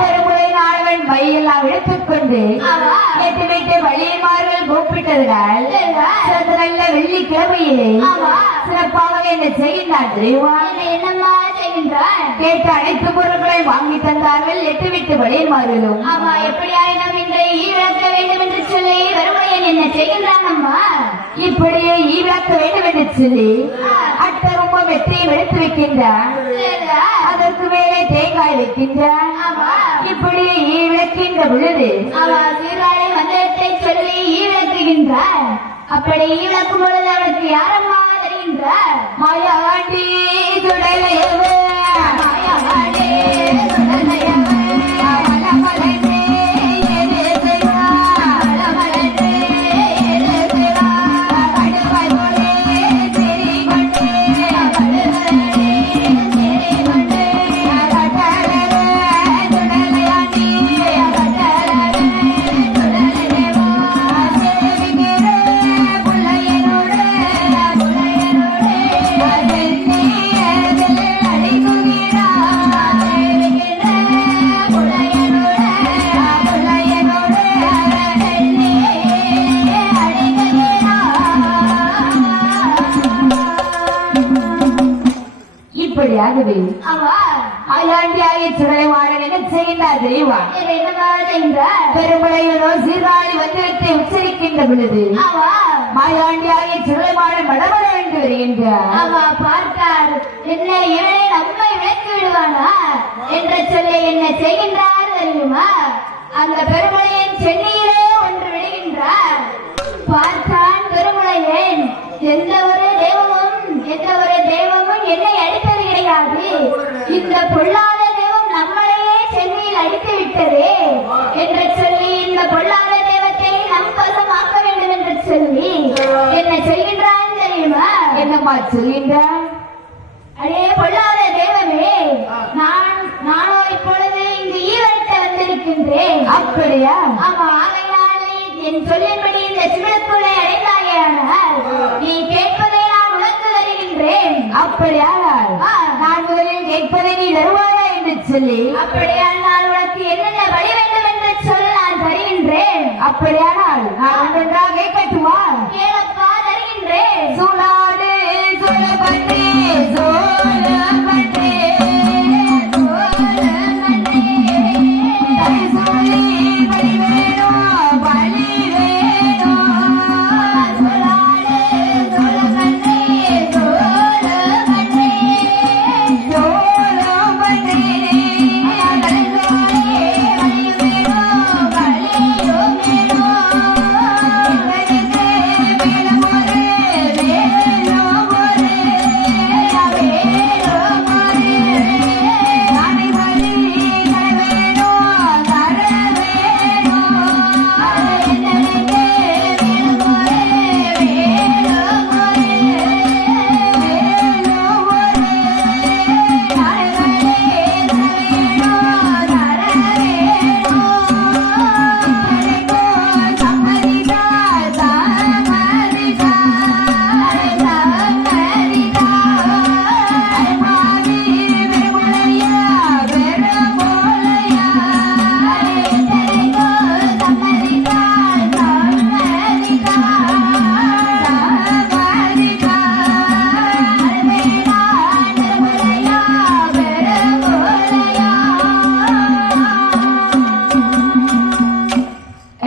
பெருமுறை நாளவன் மையெல்லாம் எடுத்துக்கொண்டு ஆமா. எட்டு வீட்டு வள்ளியமார்கள் கூப்பிட்டதுனால் சிறந்த நல்ல வெள்ளிக்கிழமையிலே ஆமா. சிறப்பாகவே என்ன செய்கின்றான் தெரியுமா? என்னம்மா செய்கின்றான்? கேட்ட அனைத்து பொருட்களை வாங்கி தந்தார்கள் எட்டு வீட்டு வள்ளியமார்களும். ஆமா, எப்படியாயினும் இன்றை ஈவிழக்க வேண்டும் என்று சொல்லி வருமுறையன் என்ன செய்கின்றான் அம்மா? இப்படியே ஈவிழக்க வேண்டும் என்று சொல்லி அட்டரும்பம் வெற்றியும் எடுத்து வைக்கின்றான். அதற்கு மேலே தேங்காய் வைக்கின்றான். ஆமா. இப்படியே ஈவிழக்கின்ற பொழுது அவ சீர்காழி மந்திரத்தை சொல்லி ஈவிழக்குகின்றார். அப்படி ஈவிழக்கும் பொழுது அவளுக்கு யாரம்மா தருகின்றார்? மாயாண்டி துடலையவ மாயாவாடே சுடலையவள், மலமலனே எருதுவா, மலமலனே எழுதுவா, கடுவாய் போலே திரிகொண்டே, கடுவரனே சிறைகொண்டு, கட்டழக துடலையாண்டி, கட்டழகே சுடலையவா, சேவிக்கிற புள்ளையனோடு, புலையனோடே அதென்னே அதில் அடிக்குகிறான். சேவிக்கின்ற புலையனோட, புள்ளையனோடு அதென்னே அடிக்குகிறான். இப்படியாகவே அவா அயாண்டியாகிய சுடலைவாணன் என்ன செய்கின்றார் தெரியுமா? என்னமா செய்கின்றார்? பெருமளையிலோ சீர்காழி மந்திரத்தை உச்சரிக்கின்ற பொழுது அவா மாயாண்டியாகிய சுடலைவாணன் மடமட என்று வருகின்றார். அவா பார்த்தார், என்ன இவனை நம்மை விளக்கி விடுவானா என்று சொல்லி என்ன செய்கின்றார் தெரியுமா? அந்த பெருமளையன் சென்னையிலே ஒன்று விடுகின்றார். பார்த்தான் பெருமளையன், எந்த ஒரு தெய்வமும் என்னை அடித்தது கிடையாது. இந்த பொல்லாத தெய்வம் நம்மளையே சென்னையில் அடித்து விட்டதே என்று சொல்லி இந்த பொல்லாத தெய்வத்தை நம் பசமாக்க வேண்டும் என்று சொல்லி என்ன செய்கின்றான் தெரியுமா? என்னம்மா சொல்கின்றார்? அடே பொல்லாத தெய்வமே, நானோ இப்பொழுது இங்கு ஈவரட்ட வந்திருக்கின்றேன். அப்படியா? ஆமா, ஆகையால் என் சொல்லின்படி இந்த சிவனுக்குள்ளே அடைந்தாயானால் நீ கேட்பதை நான் உனக்கு தருகின்றேன். அப்படியானால் நான் முதலில் கேட்பதை நீ தருவாயா என்று சொல்லி அப்படியானால் உனக்கு என்னென்ன வழி வேண்டும் என்று சொல்ல நான் தருகின்றேன். அப்படியானால் நான் ஒன்றொன்றாக கேட்கட்டுமா? கேளப்பா, தருகின்றேன். சூழாடு சூழப்பட்டே சோழப்பட்டே பரிசூழி பலி வேணும் பலி வேணும் சோழப்பட்டே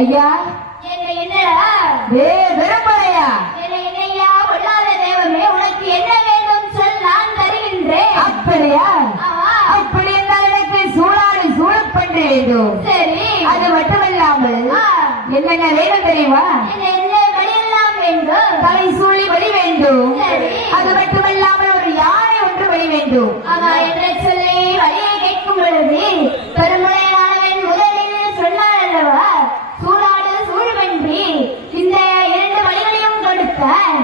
ஐயா, என்னடா வெறுப்பலையா? என்னையா பொல்லாத தெய்வமே, உனக்கு என்ன வேண்டும் சொல், நான் தருகின்றேன். அப்படியா? ஆமா. அப்படி என்றால் எனக்கு சூழாடு சூழப்பன்று வேண்டும். சரி. அது மட்டுமல்லாமல் ஆ. என்னென்ன வேண்டும் தெரியுமா? என்ன வழியெல்லாம் வேண்டும்? தலை சூழி வழி வேண்டும். சரி. அது மட்டுமல்லாமல் ஒரு யானை ஒன்று வழி வேண்டும். ஆமா என்று சொல்லி வழியை கேட்கும் பொழுது பெருமளையானவன் முதலில் சொன்னார் அல்லவா, சூழாடு சூழ்வன்றி இந்த இரண்டு வழிகளையும் கொடுத்தான்.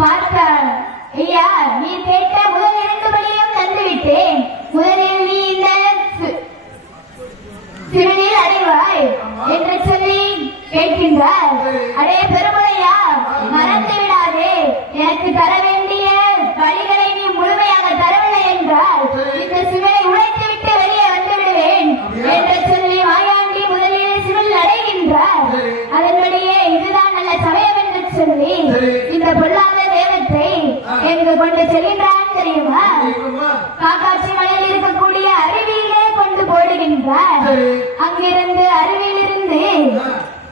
பார்த்தார், ஐயா நீ கேட்ட முதல் இரண்டு வழியும் தந்துவிட்டேன். முதலில் நீ இந்த சிறுநீர் அடைவாய் என்று சொல்லி கேட்கின்றார். அடே பெருமளையா, மறந்து விடாதே, எனக்கு தர வேண்டிய வழிகளை நீ முழுமையாக தரவில்லை என்றால் இந்த சிவனை உடைத்து விட்டு வெளியே வந்து விடுவேன் கொண்டு செல்கின்றான் தெரியுமா? எங்கம்மா? காக்காட்சி மலையில் இருக்கக்கூடிய அருவியிலே கொண்டு போடுகின்றார். சரி. அங்கிருந்து அருவியிலிருந்து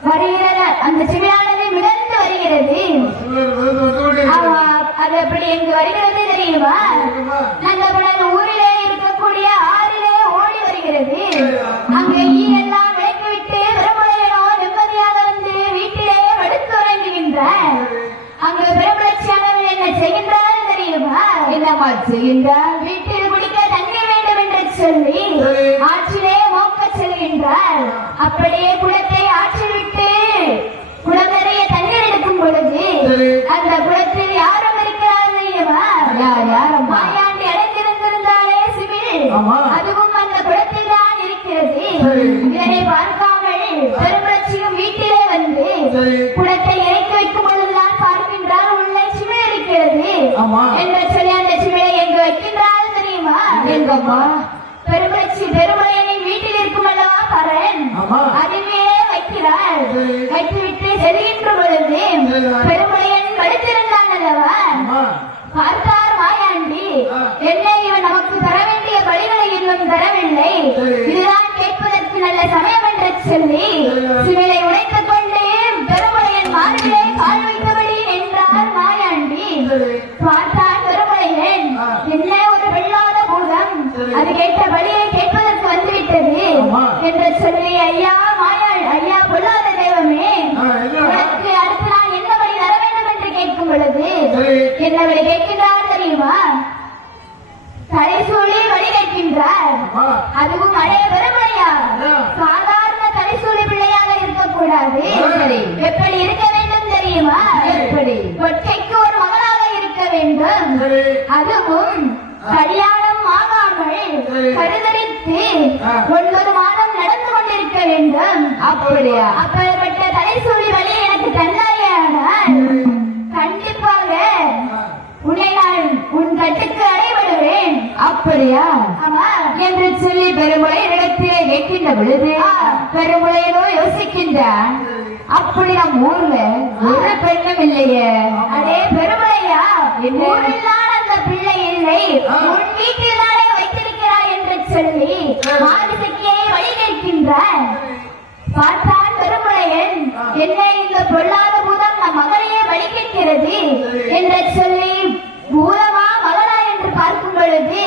வருகிற அந்த சிவியானது மிதந்து வருகிறது. ஆமா, அது எப்படி எங்கு வருகிறது தெரியுமா? நந்தபுரம் ஊரிலே இருக்கக்கூடிய ஆறிலே ஓடி வருகிறது. அங்கே ஈரெல்லாம் விளக்கிவிட்டு பெருமுளையனோ நிம்மதியாக வந்து வீட்டிலே படுத்து உறங்குகின்றார். அங்கு பெருமுளைச்சியானவள் என்ன செய்கின்றார் தெரியுமா? என்னம்மா செய்கின்றார்? வீட்டில் குடிக்க தண்ணீர் வேண்டும் என்று சொல்லி ஆற்றிலே மோக்க செல்கின்றார். அப்படியே குளத்தை ஆற்றில் விட்டு குளம் நிறைய தண்ணீர் எடுக்கும் பொழுது அந்த குளத்தில் யாரும் இருக்கிறார் தெரியுமா? யாரம்மா? மாயாண்டி அடைந்திருந்திருந்தாலே சிவில், அதுவும் அந்த குளத்தில் தான் இருக்கிறது. இதனை பார்க்காமல் பெருமுளச்சியும் வீட்டிலே வந்து குளத்தை இறக்கி வைக்கும் பொழுதுதான் பார்க்கின்றார் உள்ளே சிவில் இருக்கிறது என்று சொல்லி அந்த சிவிலை எங்கு வைக்கின்றார் தெரியுமா? எங்கம்மா? பெருமுளையனின் வீட்டில் இருக்கும் அல்லவா பரன், அதுவே வைக்கிறார். வைத்துவிட்டு செல்கின்ற பொழுது பெருமுளையன் படுத்திருந்தான் அல்லவா? பார்த்தார் மாயாண்டி, என்ன இவன் நமக்கு தர வேண்டிய பலிகளை இன்னும் தரவில்லை, இதுதான் கேட்பதற்கு நல்ல சமயம் என்று சொல்லி சிவிலை உடைத்துக் கொண்டு பெருமுளையன் மார்பிலே கால் வைத்தபடி நின்றார் மாயாண்டி. பார்த்தான் பெருமுளையன், என்ன ஒரு வெள்ளாத பூதம், அது கேட்ட பலியை கேட்பதற்கு வந்துவிட்டது என்று சொல்லி, ஐயா ஐயா பொல்லாத தெய்வமே, உனக்கு அடுத்து நான் என்ன பலி தர வேண்டும் என்று கேட்கும் பொழுது என்ன வழி கேட்கின்றார் தெரியுமா? தலைசூழி வழி கேட்கின்றார். அதுவும் அடைய பெருமையா? சாதாரண தலைசூழி பிள்ளையாக இருக்கக்கூடாது. எப்படி இருக்க வேண்டும் தெரியுமா? எப்படி? கொட்டைக்கு ஒரு மகளாக இருக்க வேண்டும். அதுவும் கல்யாணம் ஆகாமல் கருதரித்து 9 மாதம் நடந்து கொண்டிருக்க வேண்டும். அப்படியா? அப்பேற்பட்ட தலைசூழி வழி எனக்கு தந்தாயானால் கண்டிப்பாக உன்னை நான் உன் கட்டுக்கு அடைபடுவேன். அப்படியா? ஆமா என்று சொல்லி பெருமுளை இடத்திலே கேட்கின்ற பொழுது பெருமுளையனோ யோசிக்கின்றான், அப்படி நம் ஊர்ல ஒரு பெண்ணும் இல்லையே. அதே பெருமுளையா, ஊரில்தான் அந்த பிள்ளை இல்லை, உன் வீட்டில் தானே வைத்திருக்கிறாய் என்று சொல்லி மாரிசக்கியை வழி கேட்கின்றான். பார்த்தான் பெருமுளையன், என்ன இந்த பொல்லாத பூதம் நம் மகளையே வழி கேட்கிறது என்று சொல்லி, பூதமா மகனா என்று பார்க்கும் பொழுது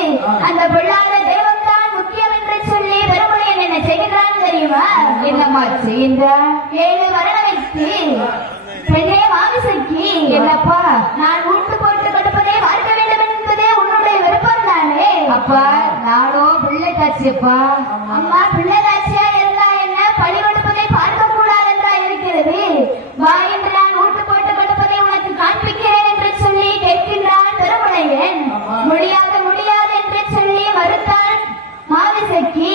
அந்த பொல்லாத தெய்வம் தான் முக்கியம் என்று சொல்லி பெருமுளையன் என்ன செய்கிறான் தெரியுமா? என்னம்மா செய்கின்றான்? 7 வருடம் வைத்து பெண்ணே மாமிசக்கி, என்னப்பா? நான் ஊட்டு போட்டு கொடுப்பதை பார்க்க வேண்டும் என்பதே உன்னுடைய விருப்பம் தானே? அப்பா நானோ பிள்ளை காட்சியப்பா. அம்மா பிள்ளை காட்சியா இருந்தா என்ன, பழி கொடுப்பதை பார்க்க கூடாது என்றா இருக்கிறது? வா என்று நான் ஊட்டு போட்டு கொடுப்பதை உனக்கு காண்பிக்கிறேன் என்று சொல்லி கேட்கின்றான் பெருமுளையன். முடியாது முடியாது என்று சொல்லி மறுத்தான் மாமிசக்கி.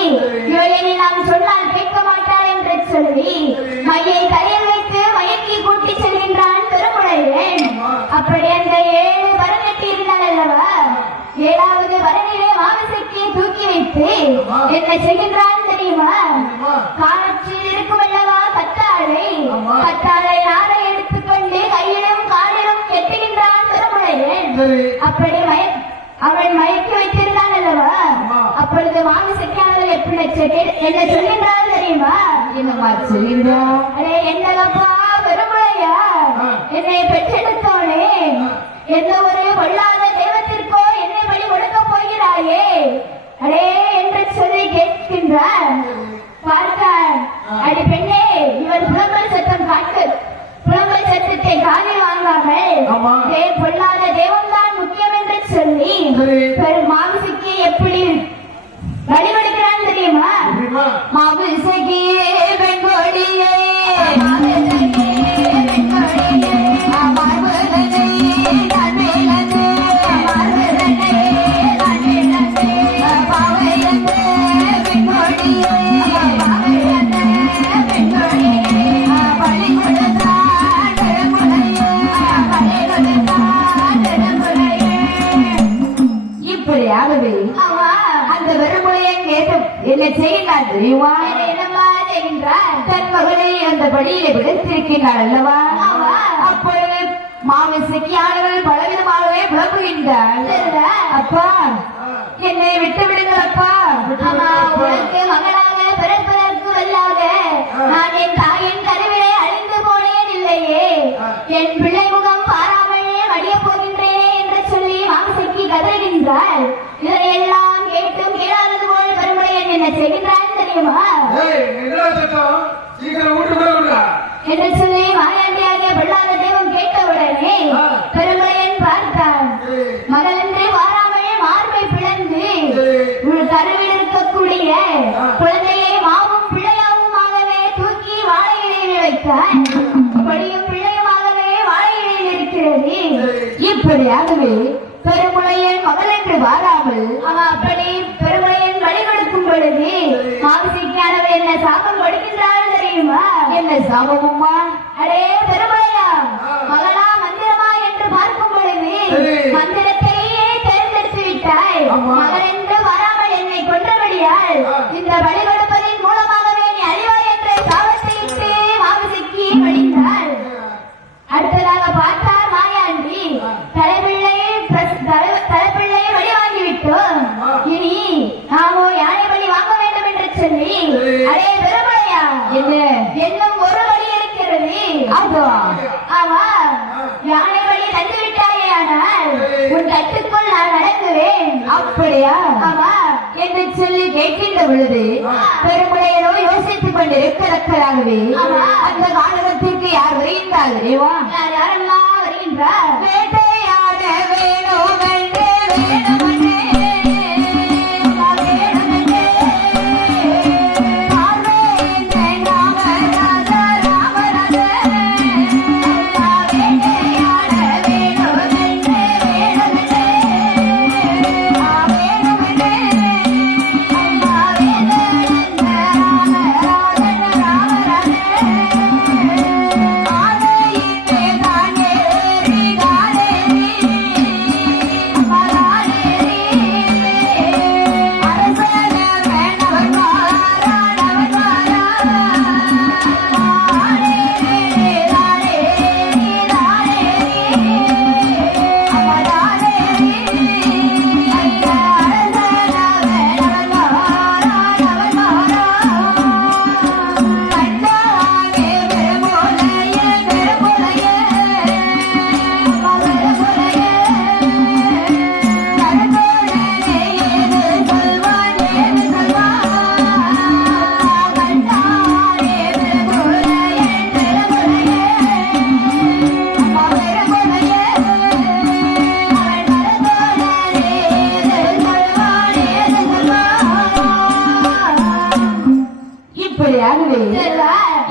இவளை நாம் சொன்னால் கேட்க மாட்டாள் என்று சொல்லி மையை கையில் வைத்து மயக்கி கூட்டி செல்கின்றான் பெருமுளையன். அப்படி அந்த 7 வரம் கட்டி இருந்தாள் அல்லவா, 7வது வரனிலே மாமிசக்கியை தூக்கி வைத்து என்ன செய்கின்றான் தெரியுமா? காற்றில் இருக்கும் அல்லவா கத்தாழை, கத்தாழை நாரை எடுத்துக்கொண்டு கையிலும் காலிலும் கெட்டுகின்றான் பெருமுளையன். அப்படி அவள் மயக்கி வைத்திருந்தான் அல்லவா, அப்பொழுது மாமிசக்கியானவள் எப்படி என்ன சொல்கின்றாள் தெரியுமா? என்னம்மா செய்கின்றான்? அடே என்னப்பா பெருமுளையா, என்னை பெற்றெடுத்தோனே எந்த ஒரு பொல்லாத தெய்வத்திற்கோ என்னை பலி கொடுக்க போகிறாயே அடே என்று சொல்லி கேட்கின்றார். பார்த்தார், அடி பெண்ணே, இவன் புலம்பல் சத்தம் காட்டு, புலம்பல் சத்தத்தை காதில் வாங்காமல் பொல்லாத தெய்வம் தான் முக்கியம் என்று சொல்லி மாமிசைக்கு எப்படி வழிபடுகிறான் தெரியுமா? மாமிசையே வெங்கோடியே அந்த வெறுமுறையை கேட்டு என்ன செய்கிறார் தெரியுமா? என்னமா செய்கின்றார்? தன் மகளை அந்த படியிலே விடுத்திருக்கிறார் அல்லவா? அப்பொழுது மாமிசையானவர்கள் பலவிதமாகவே புலம்புகின்றார். சரிடா. அப்பா என்னை விட்டு விடுங்கள் அப்பா. ஆமா, உனக்கு மகனாக பிறப்பதற்கு வல்லாக நான் என் தாயின் கருவிலே அழிந்து போனேன் இல்லையே, என் பிள்ளை முகம் பாராமல் வடிய போகின்றேனே என்று சொல்லி மாமிசைக்கு கதறுகின்றாள். இதனை எல்லாம் கேட்டும் கேளாதது போல் பெருமுடையன் என்ன செய்கின்றான் தெரியுமா ஏய், என்னடா சத்தம்? சீக்கிரம் வீட்டுக்குள்ள விடுடா. என்று சொல்லி மாயாண்டியாகிய பொல்லாத தெய்வம் கேட்டவுடனே பெருமுடையன் பார்த்தான். மகள் என்று வாராமல் மார்பை பிளந்து உள் கருவில் இருக்கக்கூடிய குழந்தையை மாவும் பிள்ளையாவுமாகவே தூக்கி வாழை இலையில் வைத்தான். இப்படியும் பிள்ளையுமாகவே வாழை இலையில் இருக்கிறது. இப்படியாகவே பெருமுளையன் மகள் என்று வாராமல் அவன் அப்படி பெருமுடையன் வழி கொடுக்கும் பொழுது மாமிசைக்கானவை என்ன சாபம் கொடுக்கின்றாள் தெரியுமா? என்ன சாபமும்மா? அடே பெருமுடையா, மகளா மந்திரமா என்று பார்க்கும் பொழுது மந்திரத்தையே தேர்ந்தெடுத்து விட்டாய். மகள் என்று வராமல் என்னை கொன்றபடியால் இந்த வழி கொடுப்பதின் மூலமாகவே நீ அறிவாய் என்ற சாபத்தை இட்டு மாமிசைக்கு வழிந்தாள். அடுத்ததாக பார்த்தார் மாயாண்டி, தலைப்பிள்ளையை வழி வாங்கிவிட்டோம், இனி நாமோ யானை வழி வாங்க வேண்டும் என்று சொல்லி அடே பெருமழையா என்ன என்னும் ஒரு வழி இருக்கிறது. அதோ ஆமா, யானை வழி தந்து விட்டாயே, ஆனால் உன் கட்டுக்குள் நான் அடங்குவேன். அப்படியா ஆமா என்று சொல்லி கேட்கின்ற பொழுது பெருமுளையனோ யோசித்துக் கொண்டிருக்கிறதாகவே அந்த காலகத்திற்கு யார் வருகின்றார் தெரியுமா? யாரம்மா வருகின்றார்? வேட்டையாட வேணுமென்றே வேணுமென்றே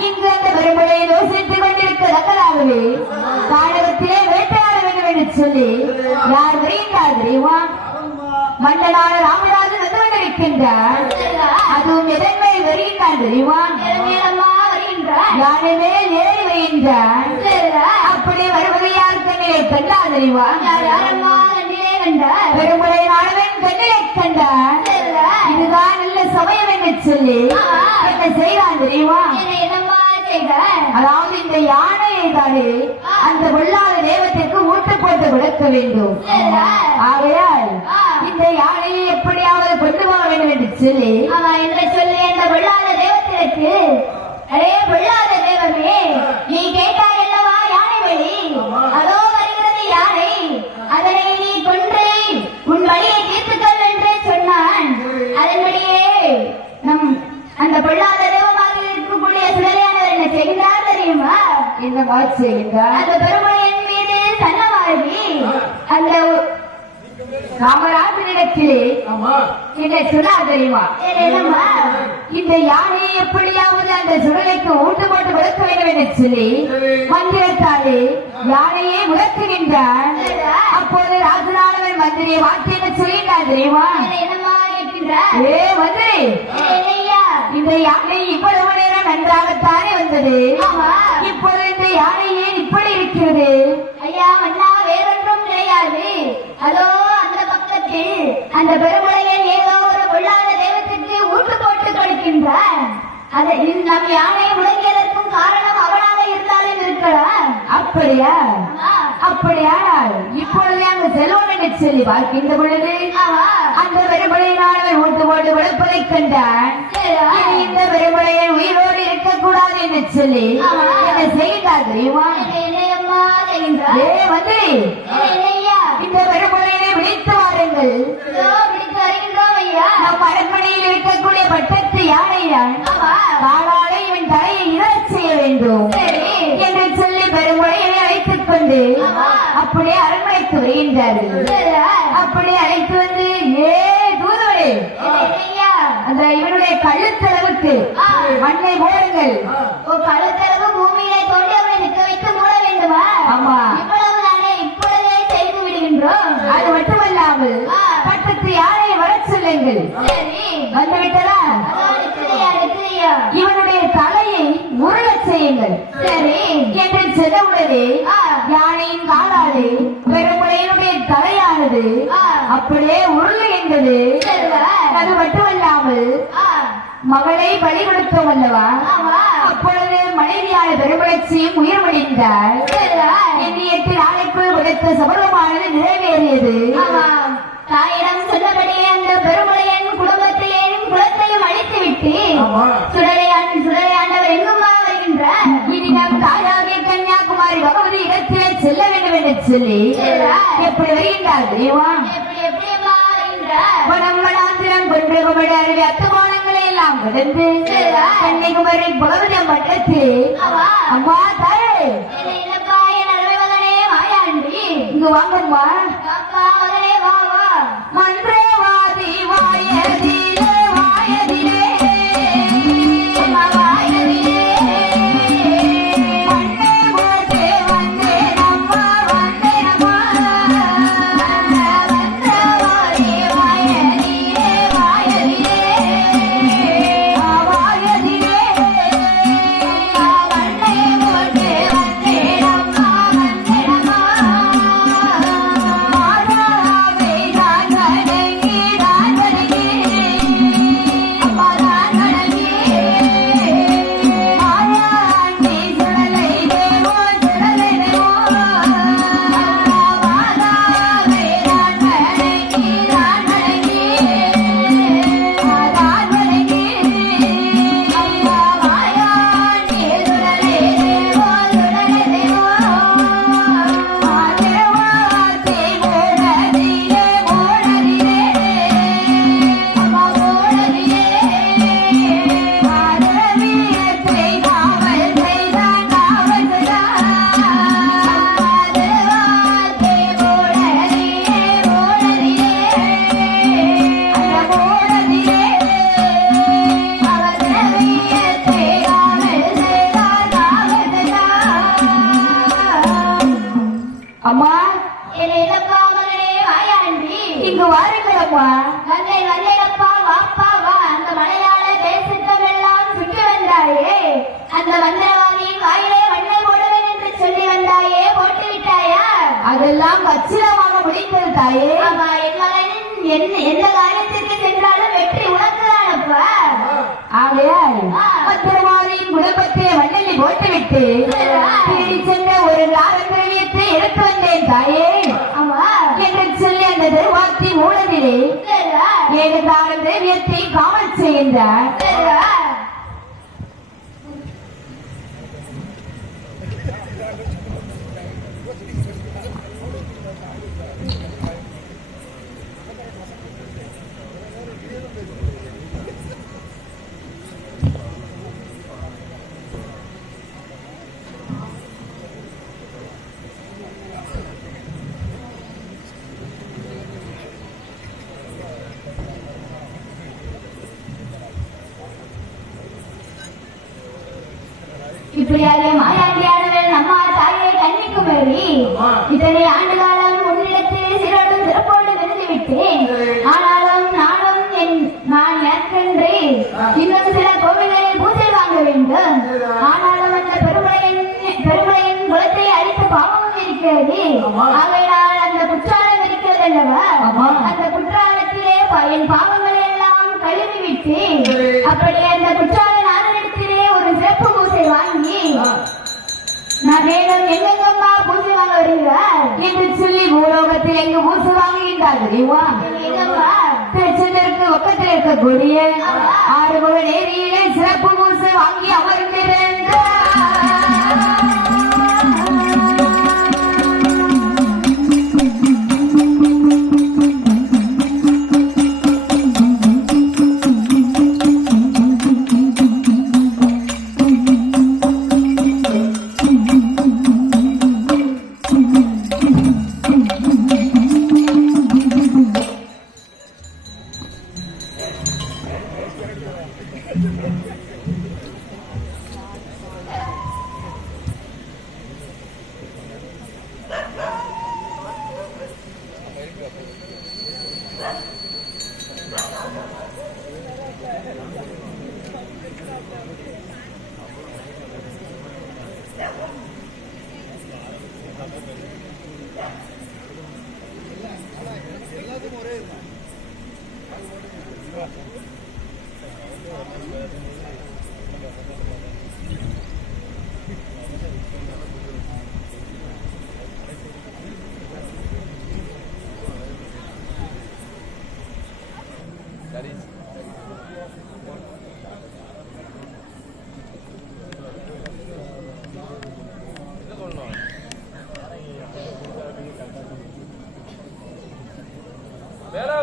இங்கு அந்த பெருமழையை யோசித்துக் கொண்டிருக்கிறதாகவே காலகத்திலே வேட்டையாட வேண்டும் என்று சொல்லி யார் வருகின்றார் தெரியுமா? மன்னனான ராமராஜன் வந்து கொண்டிருக்கின்றார். அதுவும் எதன் மேல் வருகின்றார் தெரியுமா? யானை மேல் ஏறி வருகின்றார். அப்படி வருவதை யார் கண்ணிலே கண்டார் தெரியுமா? பெருமழையானவன் கண்ணிலே கண்டார். இதுதான் நல்ல சமயம் என்று சொல்லி என்ன செய்தான் தெரியுமா? அதாவது இந்த யானையை தானே அந்த பொல்லாத தெய்வத்திற்கு ஊட்டு போட்டு கொடுக்க வேண்டும். ஆகையால் இந்த யானையை எப்படியாவது கொண்டு போக வேண்டும் என்று சொல்லி அந்த பொல்லாத தெய்வத்திற்கு, அடே பொல்லாத தெய்வமே, நீ கேட்டாய் அல்லவா யானை வழி, அதோ வருகிறது யானை, அதனை நீ கொன்று உன் வழியை தீர்த்துக்கொள் என்று சொன்னான். அதன்படியே நம் அந்த பொல்லாத தெய்வமாக இருக்கக்கூடிய சுடலையானவர் என்ன செய்கின்றார் தெரியுமா? இந்த மாதிரி செய்கின்றார். அந்த பெருமழையின் மீது சன்னமாகி அந்த காமராஜனிடத்திலே என்ன சொன்னார் தெரியுமா? இந்த யானையை எப்படியாவது அந்த சுடலைக்கு ஊட்டு போட்டு கொடுக்க வேண்டும் என்று சொல்லி மந்திரத்தாலே யானையை முடக்குகின்றார். அப்போது ராஜநாதன் மந்திரியை வார்த்தை என்ன சொல்கின்றார் தெரியுமா? ஏ மந்திரி, இந்த யானை இவ்வளவு நேரம் நன்றாகத்தானே வந்தது, இப்போது இந்த யானை ஏன் இப்படி இருக்கிறது? ஐயா மன்னா, வேறொன்றும் கிடையாது. அதோ அந்த பக்கத்தில் அந்த பெருமழையில் ஏதோ ஒரு பொல்லாத தெய்வத்திற்கு ஊட்டு போட்டு கொடுக்கின்றார். அதை நம் யானை முடங்கியதற்கும் காரணம் அவனாக இருந்தாலும் இருக்கலாம். அப்படியா? அப்படியானால் இப்பொழுது அங்கு செல்வம் என்று சொல்லி பார்க்கின்ற பொழுது அந்த பெருமழையினால் ஓட்டு போட்டு விளப்பதை கண்டான். இனி இந்த பெருமழையன் உயிரோடு இருக்கக்கூடாது என்று சொல்லி என்ன செய்தார் தெரியுமா? வந்து இந்த பெருமழையை விழித்து வாருங்கள். நம் அரண்மனையில் இருக்கக்கூடிய பட்டத்து யானையான் காலாலை இவன் தலையை இறச் செய்ய வேண்டும் என்று சொல்லி பெருமழையை அழைத்துக் கொண்டு அப்படியே அரண்மனைக்கு வருகின்றார்கள். அப்படியே அழைத்து வந்து தூதுவரே அந்த இவனுடைய கழுத்தளவுக்கு மண்ணை போடுங்கள். கழுத்தளவு பூமியிலே தோண்டி அவனை நிற்க வைத்து மூட வேண்டுமா? ஆமா, இவ்வளவு நானே இப்பொழுதே செய்து விடுகின்றோம். அது மட்டுமல்லாமல் பட்டத்து யானையை வர சொல்லுங்கள். வந்து விட்டதா? இவனுடைய தலையை உருளச் செய்யுங்கள். சரி என்று சென்றவுடனே யானையின் காலாலே பெருமழையினுடைய தலையானது அப்படியே உருளுகின்றது. அது மட்டுமல்லாமல் மகளை பலி கொடுத்தோம் அல்லவா? அப்பொழுது மனைவியான பெருமளச்சியும் உயிர் மடிந்தார். இன்னி 8 நாளைக்குள் உடைத்த சபதமானது நிறைவேறியது. தாயிடம் சொன்னபடியே அந்த பெருமழையன் குடும்பத்தையும் குலத்தையும் அழித்து விட்டு சுடலையாண்டவர் எங்குமா வருகின்றார். இனி நம் தாயாகிய கன்னியாகுமரி பகவதி இடத்திலே செல்ல வேண்டும் என்று சொல்லி எப்படி வருகின்றார் தெரியுமா? வனம்பனாந்திரம் கொன்று குமிழ அருவி அத்துமானங்களை எல்லாம் கடந்து கன்னியாகுமரி பகவதி மட்டத்தில் அம்மா தாயே இங்கு வாங்கம்மா. மன்றவாதி வாயதிலே வாயதிலே அம்மா இங்கு வாருங்களம்மா. வந்தேனப்பா வாப்பா வா. அந்த மலையாள தேசத்தெல்லாம் சுற்றி வந்தாயே, அந்த மந்திரவாதியின் வாயிலே மண்ணை போடுவேன் என்று சொல்லி வந்தாயே, போட்டு விட்டாயா? அதெல்லாம் கச்சிதமாக முடிந்தது தாயே. ஆமா, என் மகன் எந்த காரியத்திற்கு சென்றாலும் வெற்றி உனக்குதானப்பா. ஆகையால் மந்திரவாதியின் குடும்பத்தை மண்ணெல்லி போட்டுவிட்டு தேடி சென்ற ஒரு ராகந்திரவியத்தை எடுத்து வந்தேன் தாயே. என்று சொல்லி அந்த திருவாத்தி மூலத்திலே 7 ராகந்திரவியத்தை காவல் செய்கின்றார். இப்படியாக மாயாண்டியானவள் நம்மா தாயை கன்னிக்குமரி இத்தனை ஆண்டு காலம் உன்னிடத்தில் சிறடும் சிறப்போடு விருந்து விட்டேன். ஆனாலும் நான் ஏற்கன்று இன்னும் சில கோவில்களில் பூஜை வாங்க வேண்டும். ஆனாலும் அந்த பெருமழையின் குலத்தை அழித்த பாவமும் இருக்கிறது. ஆகையால் அந்த குற்றாலம் இருக்கிறது அல்லவா, அந்த குற்றாலத்திலே என் பாவங்களை எல்லாம் கழுவி விட்டு அப்படியே அந்த குற்றால நாதனிடத்திலே ஒரு சிறப்பு பூஜை வாங்கி நான் மேலும் எங்கெங்கம்மா பூஜை வாங்க வருகிறார் விளங்கக்கூடிய ஆறுமுக நேரியிலே சிறப்பு பூசை வாங்கி அமர்ந்திருந்தார்.